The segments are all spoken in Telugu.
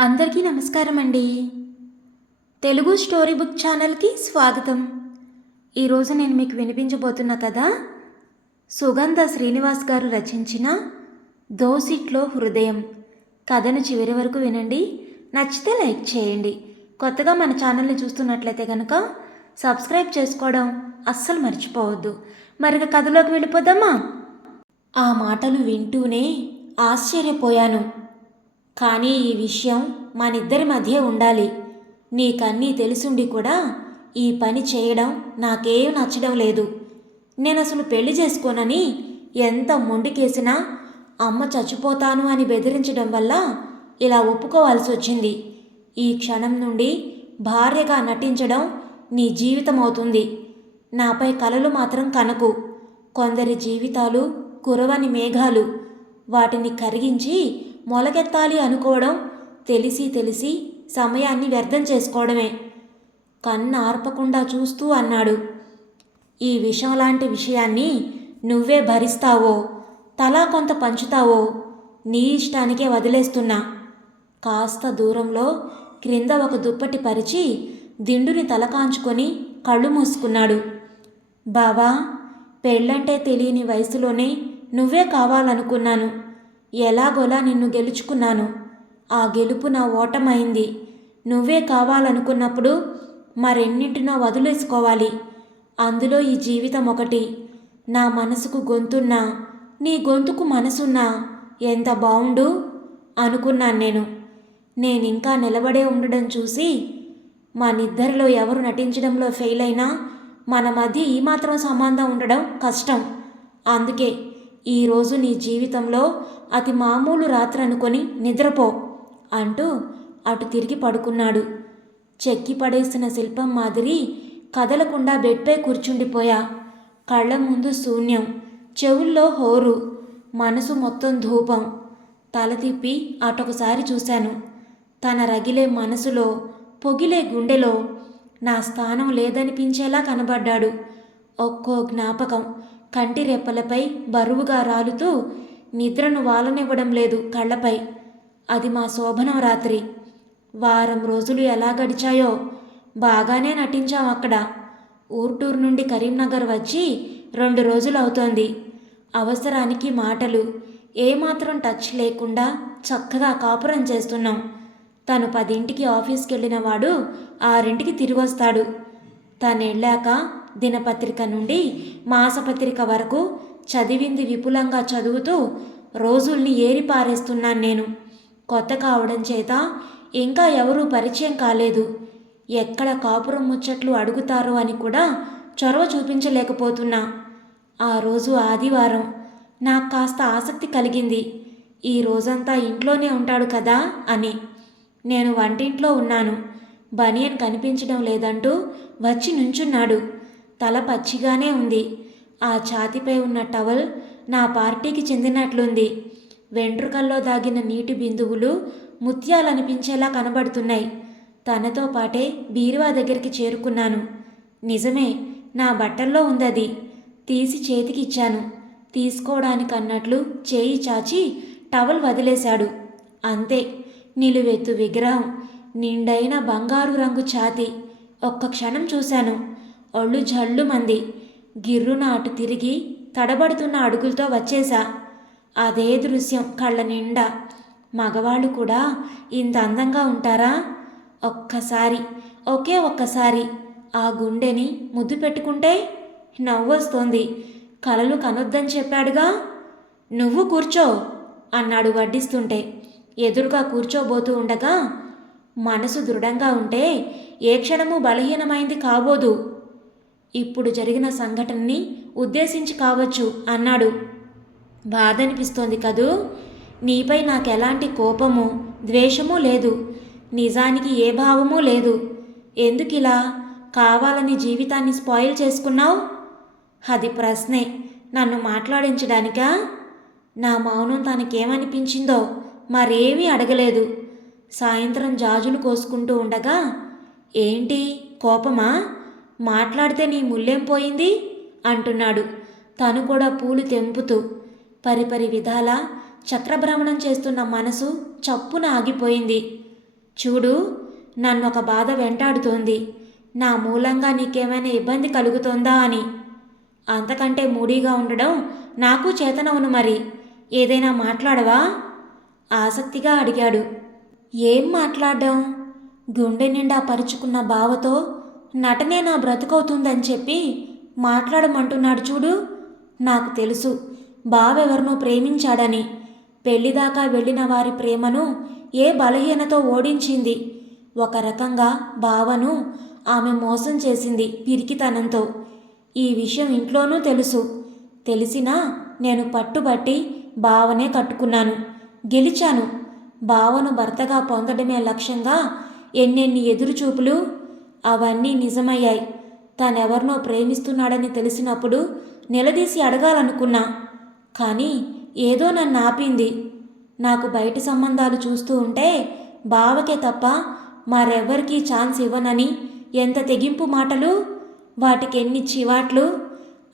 అందరికీ నమస్కారం అండి. తెలుగు స్టోరీ బుక్ ఛానల్కి స్వాగతం. ఈరోజు నేను మీకు వినిపించబోతున్న కథ సుగంధ శ్రీనివాస్ గారు రచించిన దోసిట్లో హృదయం. కథను చివరి వరకు వినండి. నచ్చితే లైక్ చేయండి. కొత్తగా మన ఛానల్ని చూస్తున్నట్లయితే కనుక సబ్స్క్రైబ్ చేసుకోవడం అస్సలు మర్చిపోవద్దు. మరిక కథలోకి వెళ్ళిపోదామా? ఆ మాటలు వింటూనే ఆశ్చర్యపోయాను. కానీ ఈ విషయం మనిద్దరి మధ్య ఉండాలి. నీకన్నీ తెలుసుండి కూడా ఈ పని చేయడం నాకేం నచ్చడం లేదు. నేను అసలు పెళ్ళి చేసుకోనని ఎంత మొండికేసినా అమ్మ చచ్చిపోతాను అని బెదిరించడం వల్ల ఇలా ఒప్పుకోవాల్సి వచ్చింది ఈ క్షణం నుండి భార్యగా నటించడం నీ జీవితం అవుతుంది నాపై కలలు మాత్రం కనకు. కొందరి జీవితాలు కురవని మేఘాలు. వాటిని కరిగించి మొలకెత్తాలి అనుకోవడం తెలిసి తెలిసి సమయాన్ని వ్యర్థం చేసుకోవడమే. కన్ను ఆర్పకుండా చూస్తూ అన్నాడు. ఈ విషం లాంటి విషయాన్ని నువ్వే భరిస్తావో తలా కొంత పంచుతావో నీ ఇష్టానికే వదిలేస్తున్నా. కాస్త దూరంలో క్రింద ఒక దుప్పటి పరిచి దిండుని తలకాంచుకొని కళ్ళు మూసుకున్నాడు. బావా పెళ్ళంటే తెలియని వయసులోనే నువ్వే కావాలనుకున్నాను. ఎలాగోలా నిన్ను గెలుచుకున్నాను. ఆ గెలుపు నా ఓటమైంది. నువ్వే కావాలనుకున్నప్పుడు మరెన్నింటినో వదిలేసుకోవాలి. అందులో ఈ జీవితం ఒకటి. నా మనసుకు గొంతున్నా నీ గొంతుకు మనసున్నా ఎంత బావుండు? అనుకున్నాను నేను. నేనింకా నిలబడే ఉండడం చూసి మనిద్దరిలో ఎవరు నటించడంలో ఫెయిల్ అయినా మన మధ్య ఈ మాత్రం సంబంధం ఉండడం కష్టం. అందుకే ఈరోజు నీ జీవితంలో అతి మామూలు రాత్రి అనుకొని నిద్రపో అంటూ అటు తిరిగి పడుకున్నాడు. చెక్కి పడేసిన శిల్పం మాదిరి కదలకుండా బెడ్పై కూర్చుండిపోయా. కళ్ళ ముందు శూన్యం చెవుల్లో హోరు మనసు మొత్తం ధూపం. తల తిప్పి అటొకసారి చూశాను. తన రగిలే మనసులో పొగిలే గుండెలో నా స్థానం లేదనిపించేలా కనబడ్డాడు. ఒక్కో జ్ఞాపకం కంటి రెప్పలపై బరువుగా రాలుతూ నిద్రను వాలనివ్వడం లేదు కళ్ళపై. అది మా శోభనం రాత్రి. వారం రోజులు ఎలా గడిచాయో బాగానే నటించాం అక్కడ. ఊర్టూరు నుండి కరీంనగర్ వచ్చి రెండు రోజులు అవుతోంది. అవసరానికి మాటలు ఏమాత్రం టచ్ లేకుండా చక్కగా కాపురం చేస్తున్నాం. తను పదింటికి ఆఫీస్కి వెళ్ళిన వాడు ఆరింటికి తిరిగి వస్తాడు తను వెళ్ళాక దినపత్రిక నుండి మాసపత్రిక వరకు చదివింది విపులంగా చదువుతూ రోజుల్ని ఏరిపారేస్తున్నాను నేను. కొత్త కావడం చేత ఇంకా ఎవరూ పరిచయం కాలేదు. ఎక్కడ కాపురం ముచ్చట్లు అడుగుతారో అని కూడా చొరవ చూపించలేకపోతున్నా. ఆ రోజు ఆదివారం నాకు కాస్త ఆసక్తి కలిగింది. ఈ రోజంతా ఇంట్లోనే ఉంటాడు కదా అని. నేను వంటింట్లో ఉన్నాను. బనియన్ కనిపించడం లేదంటూ వచ్చి నుంచున్నాడు. తల పచ్చిగానే ఉంది. ఆ ఛాతిపై ఉన్న టవల్ నా పార్టీకి చెందినట్లుంది. వెంట్రుకల్లో దాగిన నీటి బిందువులు ముత్యాలనిపించేలా కనబడుతున్నాయి. తనతో పాటే బీరువా దగ్గరికి చేరుకున్నాను. నిజమే నా బట్టల్లో ఉందది. తీసి చేతికిచ్చాను. తీసుకోవడానికి అన్నట్లు చేయి చాచి టవల్ వదిలేశాడు. అంతే నిలువెత్తు విగ్రహం నిండైన బంగారు రంగు ఛాతి. ఒక్క క్షణం చూశాను. ఒళ్ళు జల్లు మంది. గిర్రున అటు తిరిగి తడబడుతున్న అడుగులతో వచ్చేశా. అదే దృశ్యం కళ్ళ నిండా. మగవాళ్ళు కూడా ఇంత అందంగా ఉంటారా? ఒక్కసారి ఒకే ఒక్కసారి. ఆ గుండెని ముద్దు పెట్టుకుంటే నవ్వొస్తోంది. కలలు కనొద్దని చెప్పాడుగా. నువ్వు కూర్చో అన్నాడు వడ్డిస్తుంటే. ఎదురుగా కూర్చోబోతూ ఉండగా మనసు దృఢంగా ఉంటే ఏ క్షణము బలహీనమైంది కాబోదు. ఇప్పుడు జరిగిన సంఘటనని ఉద్దేశించి కావచ్చు అన్నాడు. బాధ అనిపిస్తోంది కదూ? నీపై నాకెలాంటి కోపము ద్వేషము లేదు. నిజానికి ఏ భావము లేదు. ఎందుకిలా? కావాలని జీవితాన్ని స్పాయిల్ చేసుకున్నావు? అది ప్రశ్నే. నన్ను మాట్లాడించడానికా? నా మౌనం తనకేమనిపించిందో మరేమీ అడగలేదు. సాయంత్రం జాజులు కోసుకుంటూ ఉండగా ఏంటి? కోపమా? మాట్లాడితే నీ ముళ్ళేం పోయింది? అంటున్నాడు. తను కూడా పూలు తెంపుతూ. పరిపరి విధాల చక్రభ్రమణం చేస్తున్న మనసు చప్పున ఆగిపోయింది. చూడు నన్ను ఒక బాధ వెంటాడుతోంది. నా మూలంగా నీకేమైనా ఇబ్బంది కలుగుతోందా అని. అంతకంటే మూడీగా ఉండడం నాకు చేతనవును మరి. ఏదైనా మాట్లాడవా? ఆసక్తిగా అడిగాడు. ఏం మాట్లాడడం? గుండె నిండా పరుచుకున్న బావతో నటనే నా బ్రతుకవుతుందని చెప్పి మాట్లాడమంటున్నాడు చూడు. నాకు తెలుసు. బావెవరినో ప్రేమించాడని. పెళ్ళిదాకా వెళ్ళిన వారి ప్రేమను ఏ బలహీనతో ఓడించింది. ఒక రకంగా బావను ఆమె మోసం చేసింది పిరికితనంతో. ఈ విషయం ఇంట్లోనూ తెలుసు. తెలిసినా నేను పట్టుబట్టి బావనే కట్టుకున్నాను. గెలిచాను. బావను భర్తగా పొందడమే లక్ష్యంగా ఎన్నెన్ని ఎదురుచూపులు అవన్నీ నిజమయ్యాయి. తనెవరినో ప్రేమిస్తున్నాడని తెలిసినప్పుడు నిలదీసి అడగాలనుకున్నా. కానీ ఏదో నన్ను ఆపింది. నాకు బయట సంబంధాలు చూస్తూ ఉంటే బావకే తప్ప మరెవ్వరికీ ఛాన్స్ ఇవ్వనని ఎంత తెగింపు మాటలు వాటికి ఎన్ని చివాట్లు.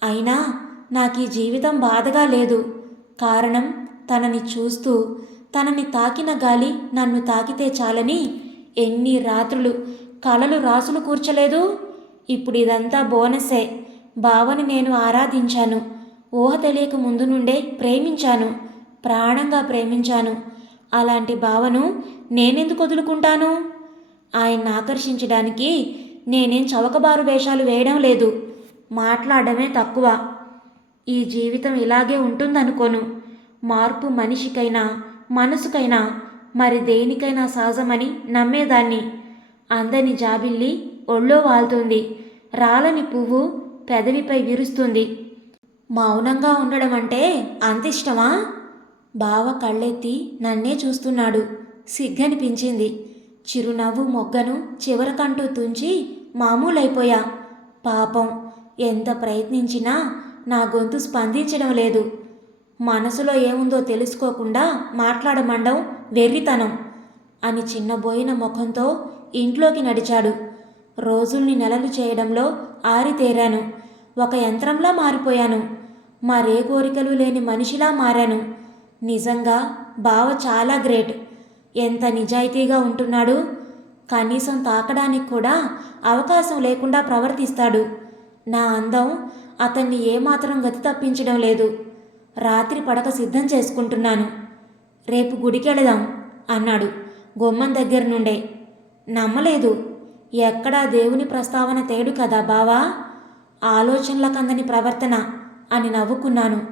అయినా నాకు ఈ జీవితం బాధగా లేదు. కారణం తనని చూస్తూ తనని తాకిన గాలి నన్ను తాకితే చాలని ఎన్ని రాత్రులు కళలు రాసులు కూర్చలేదు. ఇప్పుడు ఇదంతా బోనసే. బావని నేను ఆరాధించాను. ఊహ తెలియక ముందు నుండే ప్రేమించాను. ప్రాణంగా ప్రేమించాను. అలాంటి భావను నేనెందుకు వదులుకుంటాను? ఆయన్ని ఆకర్షించడానికి నేనేం చవకబారు వేషాలు వేయడం లేదు. మాట్లాడమే తక్కువ. ఈ జీవితం ఇలాగే ఉంటుందనుకోను. మార్పు మనిషికైనా మనసుకైనా మరి దేనికైనా సహజమని నమ్మేదాన్ని. అందని జాబిల్లి ఒళ్ళో వాల్తుంది. రాలని పువ్వు పెదవిపై విరుస్తుంది. మౌనంగా ఉండడం అంటే అంతిష్టమా? బావ కళ్ళెత్తి నన్నే చూస్తున్నాడు. సిగ్గనిపించింది. చిరునవ్వు మొగ్గను చివరకంటూ తుంచి మామూలైపోయా. పాపం ఎంత ప్రయత్నించినా నా గొంతు స్పందించడం లేదు. మనసులో ఏముందో తెలుసుకోకుండా మాట్లాడమండం వెర్రితనం. అని చిన్నబోయిన ముఖంతో ఇంట్లోకి నడిచాడు. రోజుల్ని నెలలు చేయడంలో ఆరితేరాను. ఒక యంత్రంలా మారిపోయాను. మరే కోరికలు లేని మనిషిలా మారాను. నిజంగా బావ చాలా గ్రేట్. ఎంత నిజాయితీగా ఉంటున్నాడు. కనీసం తాకడానికి కూడా అవకాశం లేకుండా ప్రవర్తిస్తాడు. నా అందం అతన్ని ఏమాత్రం గతి తప్పించడం లేదు. రాత్రి పడక సిద్ధం చేసుకుంటున్నాను. రేపు గుడికెళదాం అన్నాడు గుమ్మం దగ్గర నుండే. నమ్మలేదు. ఎక్కడా దేవుని ప్రస్తావన తేడు కదా బావా? ఆలోచనల కందని ప్రవర్తన అని నవ్వుకున్నాను.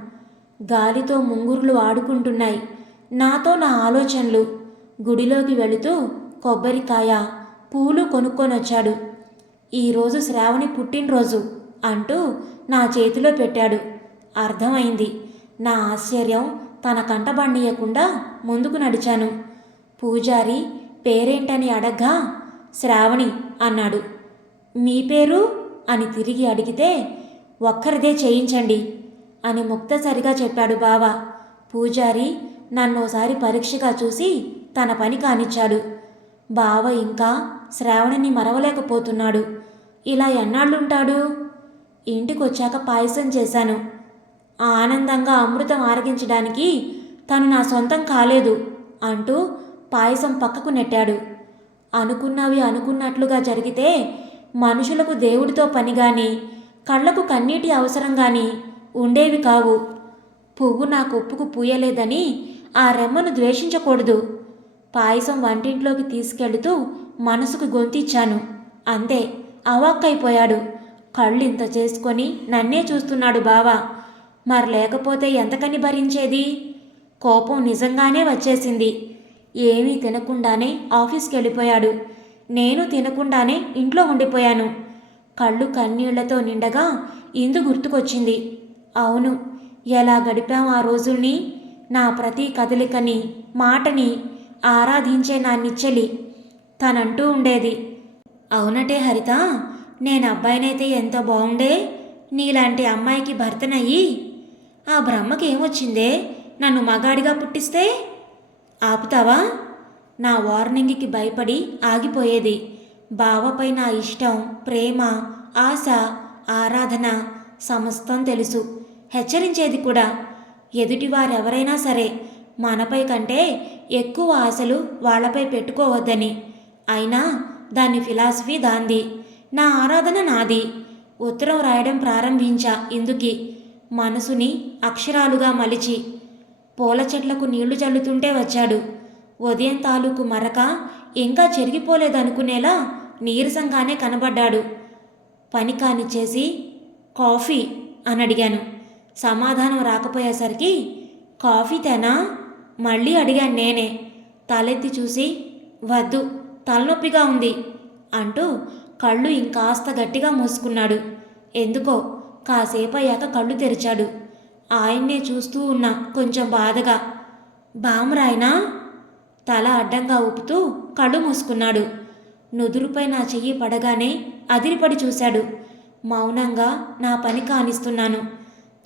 గాలితో ముంగురులు ఆడుకుంటున్నాయి. నాతో నా ఆలోచనలు. గుడిలోకి వెళుతూ కొబ్బరికాయ పూలు కొనుక్కొనొచ్చాడు. ఈరోజు శ్రావణి పుట్టినరోజు అంటూ నా చేతిలో పెట్టాడు. అర్థమైంది. నా ఆశ్చర్యం తన కంటబండియకుండా ముందుకు నడిచాను. పూజారి పేరేంటని అడగ్గా? శ్రావణి అన్నాడు. మీ పేరు? అని తిరిగి అడిగితే ఒక్కరిదే చేయించండి అని ముక్తసరిగా చెప్పాడు బావ. పూజారి నన్నోసారి పరీక్షగా చూసి తన పని కానిచ్చాడు. బావ ఇంకా శ్రావణిని మరవలేకపోతున్నాడు. ఇలా ఎన్నాళ్ళుంటాడు? ఇంటికొచ్చాక పాయసం చేశాను. ఆనందంగా అమృతం ఆరగించడానికి తను నా సొంతం కాలేదు అంటూ పాయసం పక్కకు నెట్టాడు. అనుకున్నవి అనుకున్నట్లుగా జరిగితే మనుషులకు దేవుడితో పని కానీ కళ్ళకు కన్నీటి అవసరం గాని ఉండేవి కావు. పువ్వు నా కొప్పుకు పూయలేదని ఆ రెమ్మను ద్వేషించకూడదు. పాయసం వంటింట్లోకి తీసుకెళుతూ మనసుకు గొంతిచ్చాను. అంతే అవాక్కైపోయాడు. కళ్ళు ఇంత చేసుకొని నన్నే చూస్తున్నాడు బావా. మరి లేకపోతే ఎంతకని భరించేది? కోపం నిజంగానే వచ్చేసింది. ఏమీ తినకుండానే ఆఫీస్కి వెళ్ళిపోయాడు నేను తినకుండానే ఇంట్లో ఉండిపోయాను. కళ్ళు కన్నీళ్ళతో నిండగా ఇందు గుర్తుకొచ్చింది. అవును ఎలా గడిపాం ఆ రోజుల్ని? నా ప్రతి కదలికని మాటని ఆరాధించే నా నిచ్చెలి తనంటూ ఉండేది. అవునటే హరిత నేను అబ్బాయినైతే ఎంతో బాగుండే నీలాంటి అమ్మాయికి భర్తనయ్యి? ఆ బ్రహ్మకి ఏమొచ్చిందే నన్ను మగాడిగా పుట్టిస్తే? ఆపుతావా? నా వార్నింగ్కి భయపడి ఆగిపోయేది. బావపై నా ఇష్టం ప్రేమ ఆశ ఆరాధన సమస్తం తెలుసు. హెచ్చరించేది కూడా. ఎదుటివారెవరైనా సరే మనపై కంటే ఎక్కువ ఆశలు వాళ్ళపై పెట్టుకోవద్దని. అయినా దాని ఫిలాసఫీ దాంది. నా ఆరాధన నాది. ఉత్తరం రాయడం ప్రారంభించా ఇందుకి. మనసుని అక్షరాలుగా మలిచి పూల చెట్లకు నీళ్ళు చల్లుతుంటే వచ్చాడు. ఉదయం తాలూకు మరక ఇంకా చెరిగిపోలేదనుకునేలా నీరసంగానే కనబడ్డాడు. పని కానిచ్చేసి కాఫీ అని అడిగాను. సమాధానం రాకపోయేసరికి కాఫీ తేనా మళ్ళీ అడిగాను నేనే. తలెత్తి చూసి వద్దు తలనొప్పిగా ఉంది అంటూ కళ్ళు ఇంకాస్త గట్టిగా మూసుకున్నాడు. ఎందుకో? కాసేపు అయ్యాక కళ్ళు తెరిచాడు. ఆయన్నే చూస్తూ ఉన్నా కొంచెం బాధగా. బామరాయనా? తల అడ్డంగా ఊపుతూ కళ్ళు మూసుకున్నాడు. నుదురుపై నా చెయ్యి పడగానే అదిరిపడి చూశాడు. మౌనంగా నా పని కానిస్తున్నాను.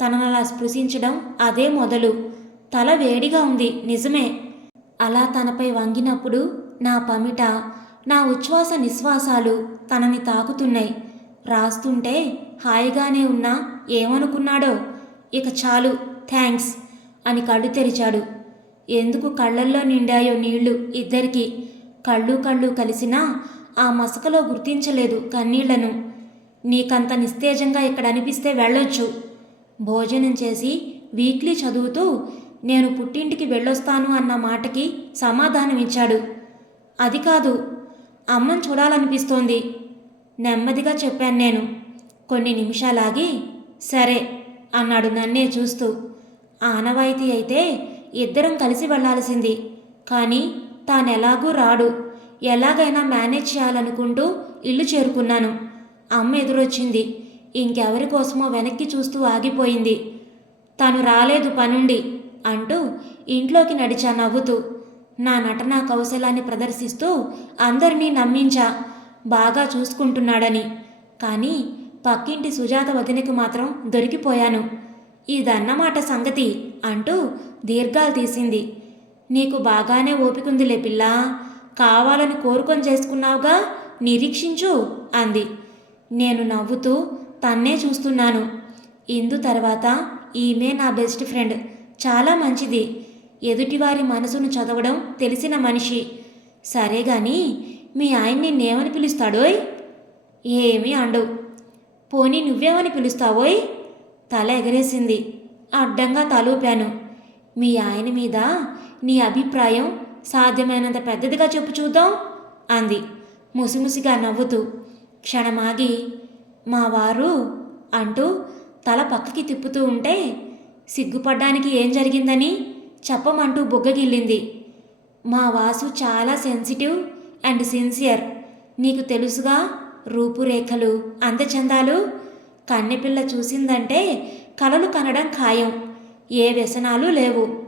తననలా స్పృశించడం అదే మొదలు. తల వేడిగా ఉంది నిజమే. అలా తనపై వంగినప్పుడు నా పమిట నా ఉచ్ఛ్వాస నిశ్వాసాలు తనని తాకుతున్నాయి. రాస్తుంటే హాయిగానే ఉన్నా ఏమనుకున్నాడో? ఇక చాలు థ్యాంక్స్ అని కళ్ళు తెరిచాడు. ఎందుకు కళ్ళల్లో నిండాయో నీళ్ళు ఇద్దరికి? కళ్ళు కళ్ళు కలిసినా ఆ మసకలో గుర్తించలేదు కన్నీళ్ళను. నీకంత నిస్తేజంగా ఇక్కడ అనిపిస్తే వెళ్ళొచ్చు. భోజనం చేసి వీక్లీ చదువుతూ నేను పుట్టింటికి వెళ్ళొస్తాను అన్న మాటకి సమాధానమిచ్చాడు. అది కాదు అమ్మని చూడాలనిపిస్తోంది. నెమ్మదిగా చెప్పాను నేను. కొన్ని నిమిషాలాగి సరే. అన్నాడు నన్నే చూస్తూ. ఆనవాయితీ అయితే ఇద్దరం కలిసి వెళ్ళాల్సింది కానీ తానెలాగూ రాడు. ఎలాగైనా మేనేజ్ చేయాలనుకుంటూ ఇల్లు చేరుకున్నాను. అమ్మ ఎదురొచ్చింది. ఇంకెవరి కోసమో వెనక్కి చూస్తూ ఆగిపోయింది. తను రాలేదు పనుండి అంటూ ఇంట్లోకి నడిచా నవ్వుతూ. నా నటనా కౌశలాన్ని ప్రదర్శిస్తూ అందరినీ నమ్మించా. బాగా చూసుకుంటున్నాడని. కానీ పక్కింటి సుజాత వదినకు మాత్రం దొరికిపోయాను. ఇదన్నమాట సంగతి అంటూ దీర్ఘాలు తీసింది. నీకు బాగానే ఓపికందిలే పిల్లా. కావాలని కోరుకొని చేసుకున్నావుగా నిరీక్షించు అంది. నేను నవ్వుతూ తన్నే చూస్తున్నాను. ఇందు తర్వాత ఈమె నా బెస్ట్ ఫ్రెండ్. చాలా మంచిది. ఎదుటివారి మనసును చదవడం తెలిసిన మనిషి. సరే గాని మీ ఆయన నిన్నేమని పిలుస్తాడోయ్? ఏమీ అండవు. పోనీ నువ్వేమని పిలుస్తావోయ్? తల ఎగరేసింది. అడ్డంగా తలూపాను. మీ ఆయన మీద నీ అభిప్రాయం సాధ్యమైనంత పెద్దదిగా చెప్పు చూద్దాం అంది. ముసిముసిగా నవ్వుతూ. క్షణమాగి మా వారు అంటూ తల పక్కకి తిప్పుతూ ఉంటే సిగ్గుపడ్డానికి ఏం జరిగిందని చెప్పమంటూ బుగ్గగిల్లింది మా వాసు చాలా సెన్సిటివ్ అండ్ సిన్సియర్. నీకు తెలుసుగా రూపురేఖలు అందచందాలు. కన్నెపిల్ల చూసిందంటే కలలు కనడం ఖాయం. ఏ వ్యసనాలు లేవు.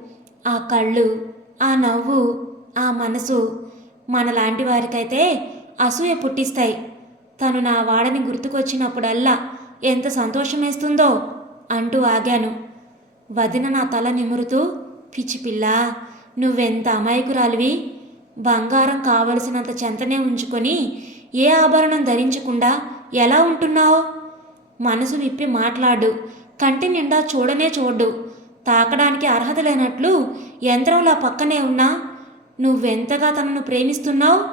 ఆ కళ్ళు ఆ నవ్వు ఆ మనసు మనలాంటి వారికైతే అసూయ పుట్టిస్తాయి. తను నా వాడని గుర్తుకొచ్చినప్పుడల్లా ఎంత సంతోషమేస్తుందో అంటూ ఆగాను. వదిన నా తల నిమురుతూ పిచ్చిపిల్ల నువ్వెంత అమాయకురాలివి? బంగారం కావలసినంత చెంతనే ఉంచుకొని ఏ ఆభరణం ధరించకుండా ఎలా ఉంటున్నావు? మనసు విప్పి మాట్లాడు. కంటి నిండా చూడనే చూడు. తాకడానికి అర్హత లేనట్లు యంత్రంలా పక్కనే ఉన్నా నువ్వెంతగా తనను ప్రేమిస్తున్నావు?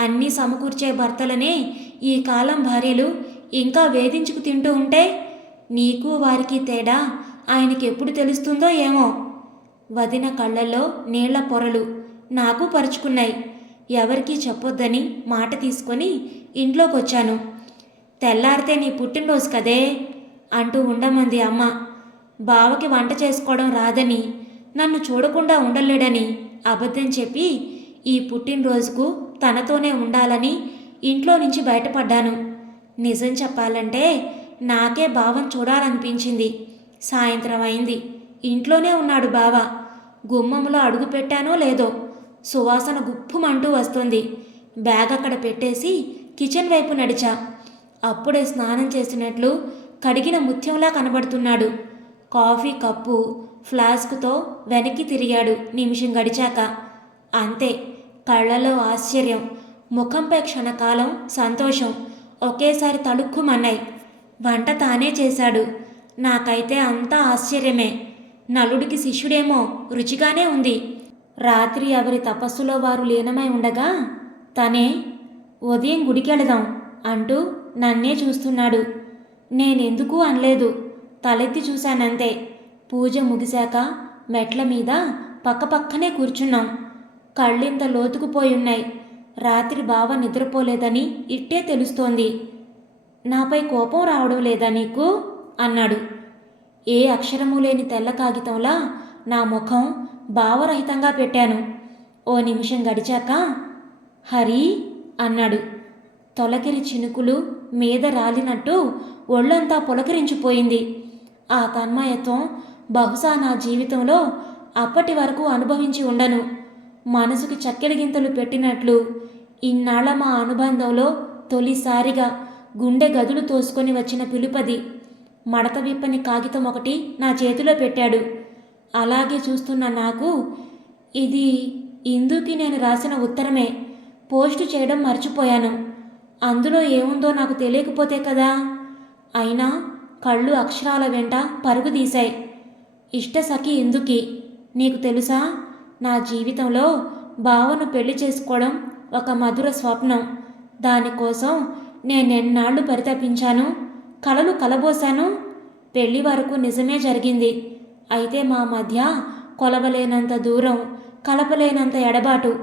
అన్నీ సమకూర్చే భర్తలనే ఈ కాలం భార్యలు ఇంకా వేధించుకు తింటూ ఉంటే నీకు వారికి తేడా ఆయనకి ఎప్పుడు తెలుస్తుందో ఏమో? వదిన కళ్ళల్లో నీళ్ళ పొరలు నాకు పరుచుకున్నాయి. ఎవరికీ చెప్పొద్దని మాట తీసుకొని ఇంట్లోకి వచ్చాను తెల్లారితే నీ పుట్టినరోజు కదే అంటూ ఉండమంది అమ్మ. బావకి వంట చేసుకోవడం రాదని నన్ను చూడకుండా ఉండలేడని అబద్ధం చెప్పి ఈ పుట్టినరోజుకు తనతోనే ఉండాలని ఇంట్లో నుంచి బయటపడ్డాను. నిజం చెప్పాలంటే నాకే బావం చూడాలనిపించింది. సాయంత్రం అయింది. ఇంట్లోనే ఉన్నాడు బావ. గుమ్మంలో అడుగు పెట్టానో లేదో సువాసన గుప్పుమంటూ వస్తుంది. బ్యాగ్ అక్కడ పెట్టేసి కిచెన్ వైపు నడిచా. అప్పుడే స్నానం చేసినట్లు కడిగిన ముత్యంలా కనబడుతున్నాడు. కాఫీ కప్పు ఫ్లాస్క్తో వెనక్కి తిరిగాడు నిమిషం గడిచాక. అంతే కళ్ళలో ఆశ్చర్యం ముఖంపై క్షణకాలం సంతోషం ఒకేసారి తడుక్కుమన్నాయి వంట తానే చేశాడు. నాకైతే అంతా ఆశ్చర్యమే. నలుడికి శిష్యుడేమో రుచిగానే ఉంది. రాత్రి ఎవరి తపస్సులో వారు లీనమై ఉండగా తనే ఉదయం గుడికెళదాం అంటూ నన్నే చూస్తున్నాడు. నేనెందుకు అనలేదు. తలెత్తి చూశానంతే. పూజ ముగిశాక మెట్ల మీద పక్కపక్కనే కూర్చున్నాం. కళ్ళింత లోతుకుపోయి ఉన్నాయి రాత్రి బావ నిద్రపోలేదని ఇట్టే తెలుస్తోంది. నాపై కోపం రావడం లేదా నీకు? అన్నాడు. ఏ అక్షరము లేని తెల్ల కాగితంలా నా ముఖం భావరహితంగా పెట్టాను. ఓ నిమిషం గడిచాక హరి అన్నాడు. తొలకిరి చినుకులు మీద రాలినట్టు ఒళ్ళంతా పులకరించిపోయింది. ఆ తన్మయత్వం బహుశా నా జీవితంలో అప్పటి వరకు అనుభవించి ఉండను. మనసుకి చక్కెరగింతలు పెట్టినట్లు ఇన్నాళ్ళ మా అనుబంధంలో తొలిసారిగా గుండె గదులు తోసుకొని వచ్చిన పిలుపది మడత విప్పని కాగితం ఒకటి నా చేతిలో పెట్టాడు. అలాగే చూస్తున్న నాకు ఇది ఇందుకి నేను రాసిన ఉత్తరమే. పోస్ట్ చేయడం మర్చిపోయాను. అందులో ఏముందో నాకు తెలియకపోతే కదా? అయినా కళ్ళు అక్షరాల వెంట పరుగు తీశాయి. ఇష్టసఖి ఇందుకి. నీకు తెలుసా? నా జీవితంలో బావను పెళ్ళి చేసుకోవడం ఒక మధుర స్వప్నం. దానికోసం నేనెన్నాళ్ళు పరితపించాను? కలలు కలబోశాను? పెళ్ళి వరకు నిజమే జరిగింది. అయితే మా మధ్య కొలవలేనంత దూరం కలపలేనంత ఎడబాటు.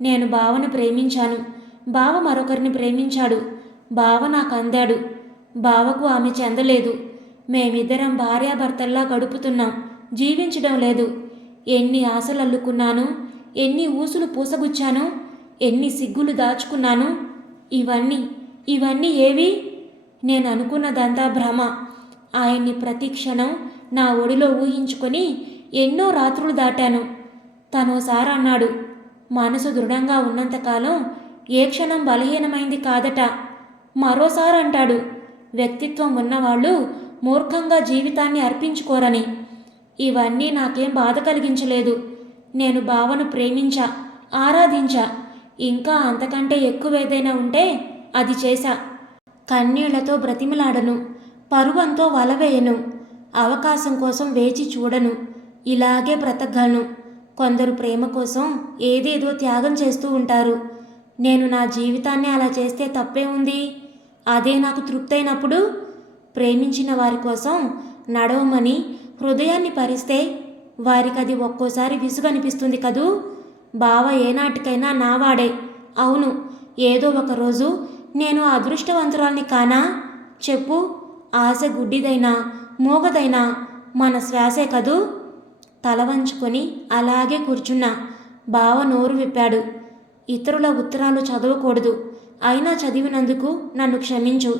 నేను బావను ప్రేమించాను. బావ మరొకరిని ప్రేమించాడు. బావ నాకు అందాడు. బావకు ఆమె చెందలేదు. మేమిద్దరం భార్యాభర్తల్లా గడుపుతున్నాం. జీవించడం లేదు. ఎన్ని ఆశలు అల్లుకున్నాను ఎన్ని ఊసులు పూసగుచ్చాను? ఎన్ని సిగ్గులు దాచుకున్నాను? ఇవన్నీ ఇవన్నీ ఏవి? నేను అనుకున్నదంతా భ్రమ. ఆయన్ని ప్రతిక్షణం నా ఒడిలో ఊహించుకొని ఎన్నో రాత్రులు దాటాను. తనోసారి అన్నాడు మనసు దృఢంగా ఉన్నంతకాలం ఏ క్షణం బలహీనమైంది కాదట. మరోసారి అంటాడు వ్యక్తిత్వం ఉన్నవాళ్ళు మూర్ఖంగా జీవితాన్ని అర్పించుకోరని. ఇవన్నీ నాకేం బాధ కలిగించలేదు. నేను బావను ప్రేమించా ఆరాధించా ఇంకా అంతకంటే ఎక్కువేదైనా ఉంటే అది చేశా. కన్నీళ్ళతో బ్రతిమలాడను. పరువంతో వలవేయను. అవకాశం కోసం వేచి చూడను. ఇలాగే బ్రతకగలను. కొందరు ప్రేమ కోసం ఏదేదో త్యాగం చేస్తూ ఉంటారు. నేను నా జీవితాన్ని అలా చేస్తే తప్పే ఉంది? అదే నాకు తృప్తైనప్పుడు? ప్రేమించిన వారి కోసం నడవమని హృదయాన్ని పరిస్తే వారికి అది ఒక్కోసారి విసుగనిపిస్తుంది కదూ? బావ ఏనాటికైనా నావాడే. అవును ఏదో ఒక రోజు నేను అదృష్టవంతురాల్ని కానా? చెప్పు. ఆశ గుడ్డిదైనా మూగదైనా మన శ్వాసే కదూ? తల వంచుకొని అలాగే కూర్చున్నా బావ నోరు విప్పాడు. ఇతరుల ఉత్తరాలు చదవకూడదు. అయినా చదివినందుకు నన్ను క్షమించు.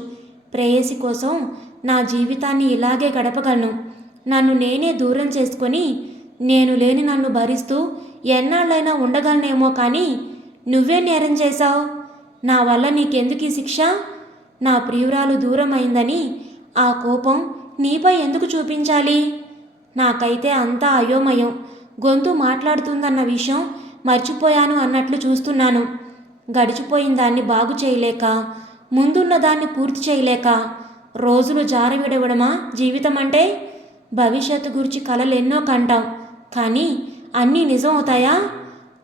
ప్రేయసి కోసం నా జీవితాన్ని ఇలాగే గడపగలను. నన్ను నేనే దూరం చేసుకొని నేను లేని నన్ను భరిస్తూ ఎన్నాళ్ళైనా ఉండగలనేమో కానీ నువ్వే నేరం చేశావు? నా వల్ల నీకెందుకు ఈ శిక్ష? నా ప్రియురాలు దూరం అయిందని ఆ కోపం నీపై ఎందుకు చూపించాలి? నాకైతే అంతా అయోమయం. గొంతు మాట్లాడుతుందన్న విషయం మర్చిపోయాను అన్నట్లు చూస్తున్నాను. గడిచిపోయిన దాన్ని బాగు చేయలేక ముందున్న దాన్ని పూర్తి చేయలేక రోజులు జారవిడవడమా జీవితం అంటే భవిష్యత్తు గురించి కలలు ఎన్నో కంటాం. కానీ అన్నీ నిజం అవుతాయా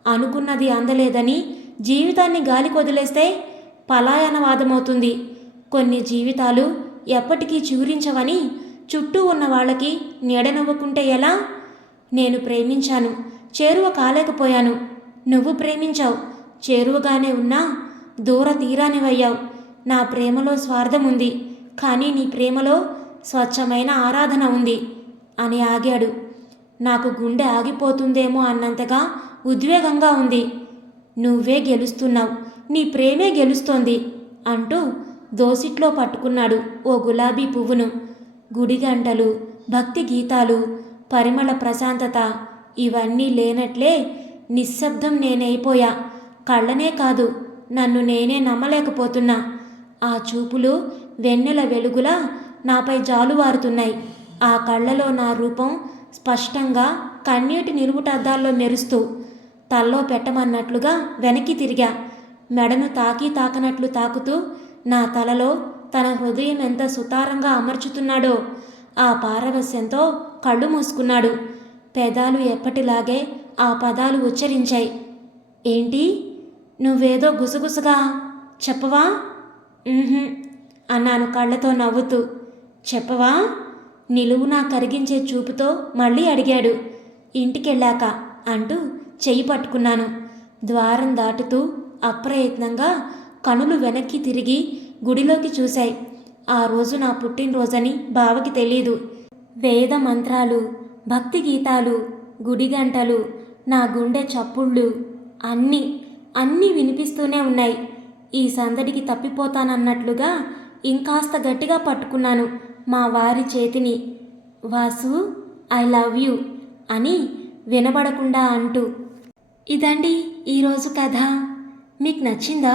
అనుకున్నది అందలేదని జీవితాన్ని గాలికొదిలేస్తే పలాయనవాదమవుతుంది కొన్ని జీవితాలు ఎప్పటికీ చిగురించవని చుట్టూ ఉన్న వాళ్ళకి నీడనవ్వుకుంటే ఎలా? నేను ప్రేమించాను చేరువ కాలేకపోయాను. నువ్వు ప్రేమించావు చేరువగానే ఉన్నా దూర తీరానివయ్యావు. నా ప్రేమలో స్వార్థం ఉంది కానీ నీ ప్రేమలో స్వచ్ఛమైన ఆరాధన ఉంది అని ఆగాడు. నాకు గుండె ఆగిపోతుందేమో అన్నంతగా ఉద్వేగంగా ఉంది. నువ్వే గెలుస్తున్నావు నీ ప్రేమే గెలుస్తోంది అంటూ దోసిట్లో పట్టుకున్నాడు ఓ గులాబీ పువ్వును. గుడి గంటలు భక్తి గీతాలు పరిమళ ప్రశాంతత ఇవన్నీ లేనట్లే నిశ్శబ్దం నేనైపోయా. కళ్ళనే కాదు నన్ను నేనే నమ్మలేకపోతున్నా. ఆ చూపులు వెన్నెల వెలుగులా నాపై జాలువారుతున్నాయి. ఆ కళ్ళలో నా రూపం స్పష్టంగా కన్నీటి నిలువుటద్దాల్లో మెరుస్తూ తల్లో పెట్టమన్నట్లుగా వెనక్కి తిరిగా. మెడను తాకి తాకనట్లు తాకుతూ నా తలలో తన హృదయం ఎంత సుతారంగా అమర్చుతున్నాడో ఆ పారవస్యంతో కళ్ళు మూసుకున్నాడు. పెదాలు ఎప్పటిలాగే ఆ పదాలు ఉచ్చరించాయి. ఏంటి? నువ్వేదో గుసగుసగా చెప్పవా? అన్నాను కళ్ళతో నవ్వుతూ. చెప్పవా? నిలువునా కరిగించే చూపుతో మళ్ళీ అడిగాడు. ఇంటికెళ్ళాక అంటూ చెయ్యి పట్టుకున్నాను. ద్వారం దాటుతూ అప్రయత్నంగా కనులు వెనక్కి తిరిగి గుడిలోకి చూశాయి. ఆ రోజు నా పుట్టినరోజని బావకి తెలీదు. వేద మంత్రాలు భక్తి గీతాలు గుడి గంటలు నా గుండె చప్పుళ్ళు అన్నీ అన్నీ వినిపిస్తూనే ఉన్నాయి. ఈ సందడికి తప్పిపోతానన్నట్లుగా ఇంకాస్త గట్టిగా పట్టుకున్నాను మా వారి చేతిని. వాసు ఐ లవ్ యూ అని వినబడకుండా అంటూ ఇదండి ఈరోజు కథ. మీకు నచ్చిందా?